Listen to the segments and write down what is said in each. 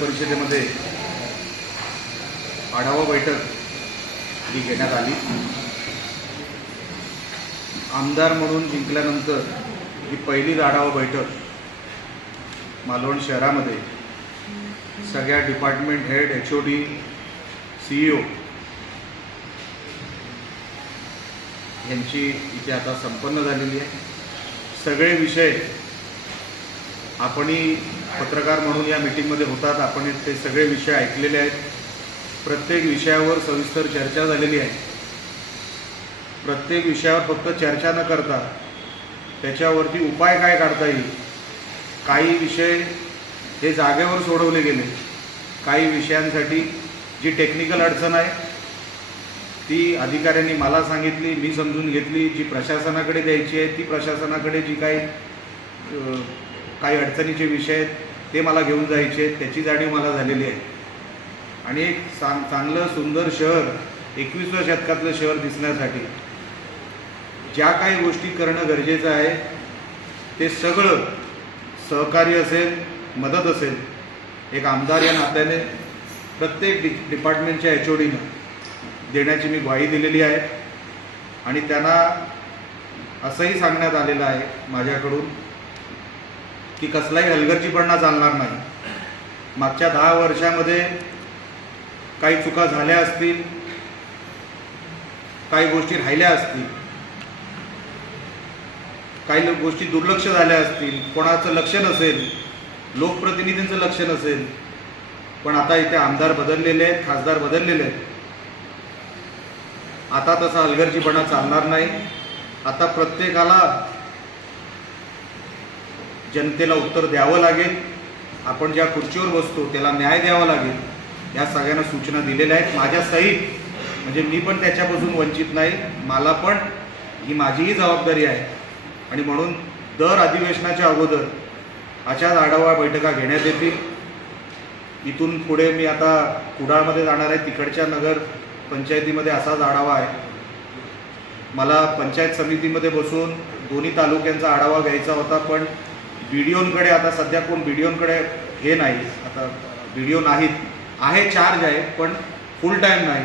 परिषदेमध्ये आढावा बैठक ही घेण्यात आली. आमदार म्हणून जिंकल्यानंतर ही पहिलीच आढावा बैठक मालवण शहरामध्ये. सगळ्या department head H O D CEO यांची इथे आता संपन्न झालेली आहे. सगळे विषय आपणही पत्रकार म्हणून या मीटिंगमध्ये होतात. आपण ते सगळे विषय ऐकलेले आहेत. प्रत्येक विषयावर सविस्तर चर्चा झालेली आहे. प्रत्येक विषयावर फक्त चर्चा न करता त्याच्यावरती उपाय काय काढता येईल? काही विषय हे जागेवर सोडवले गेले. काही विषयांसाठी जी टेक्निकल अडचण आहे ती अधिकाऱ्यांनी मला सांगितली मी समजून घेतली. जी प्रशासनाकडे द्यायची आहे ती प्रशासनाकडे जी काही काही अडचणीचे विषय आहेत ते मला घेऊन जायचे आहेत त्याची जाणीव मला झालेली आहे. आणि एक चांग चांगलं सुंदर शहर एकवीसव्या शतकातलं शहर दिसण्यासाठी ज्या काही गोष्टी करणं गरजेचं आहे ते सगळं सहकार्य असेल मदत असेल एक आमदार या नात्याने प्रत्येक डि डिपार्टमेंटच्या एच ओ डीनं देण्याची मी ग्वाही दिलेली आहे. आणि त्यांना असंही सांगण्यात आलेलं आहे माझ्याकडून की कसलाही हलगर्जीपणा चालणार नाही. मागच्या दहा वर्षामध्ये काही चुका झाल्या असतील काही गोष्टी राहिल्या असतील काही गोष्टी दुर्लक्ष झाल्या असतील कोणाचं लक्ष नसेल लोकप्रतिनिधींचं लक्ष नसेल पण आता इथे आमदार बदललेले आहेत खासदार बदललेले आहेत. आता तसा हलगर्जीपणा चालणार नाही. आता प्रत्येकाला जनतेला उत्तर द्यावं लागेल. आपण ज्या खुर्चीवर बसतो त्याला न्याय द्यावा लागेल. या सगळ्यांना सूचना दिलेल्या आहेत. माझ्यासहित म्हणजे मी पण त्याच्यापासून वंचित नाही मला पण ही माझीही जबाबदारी आहे. आणि म्हणून दर अधिवेशनाच्या अगोदर अशाच आढावा बैठका घेण्यात येतील. इथून पुढे मी आता कुडाळमध्ये जाणार आहे. तिकडच्या नगर पंचायतीमध्ये असाच आढावा आहे. मला पंचायत समितीमध्ये बसून दोन्ही तालुक्यांचा आढावा घ्यायचा होता पण बीडीओंकडे आता सध्या कोण बीडीओंकडे हे नाही आता बीडीओ नाहीत. आहे चार्ज आहे पण फुल टाईम नाही.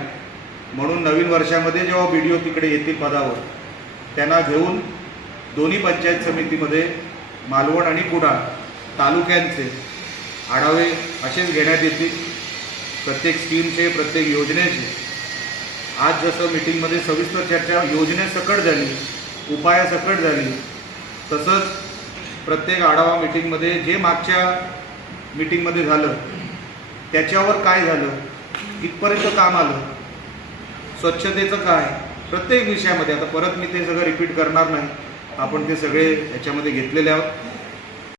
म्हणून नवीन वर्षामध्ये जेव्हा बीडीओ तिकडे येतील पदावर त्यांना घेऊन दोन्ही पंचायत समितीमध्ये मालवण आणि कुडाळ तालुक्यांचे आढावे असेच घेण्यात येतील. प्रत्येक स्कीमचे प्रत्येक योजनेचे. आज जसं मिटिंगमध्ये सविस्तर चर्चा योजनेसकट झाली उपायासकट झाली तसंच प्रत्येक आढावा मिटिंगमध्ये जे मागच्या मिटिंगमध्ये झालं त्याच्यावर काय झालं इथपर्यंत काम आलं स्वच्छतेचं काय प्रत्येक विषयामध्ये. आता परत मी ते सगळं रिपीट करणार नाही. आपण ते सगळे याच्यामध्ये घेतलेले आहोत.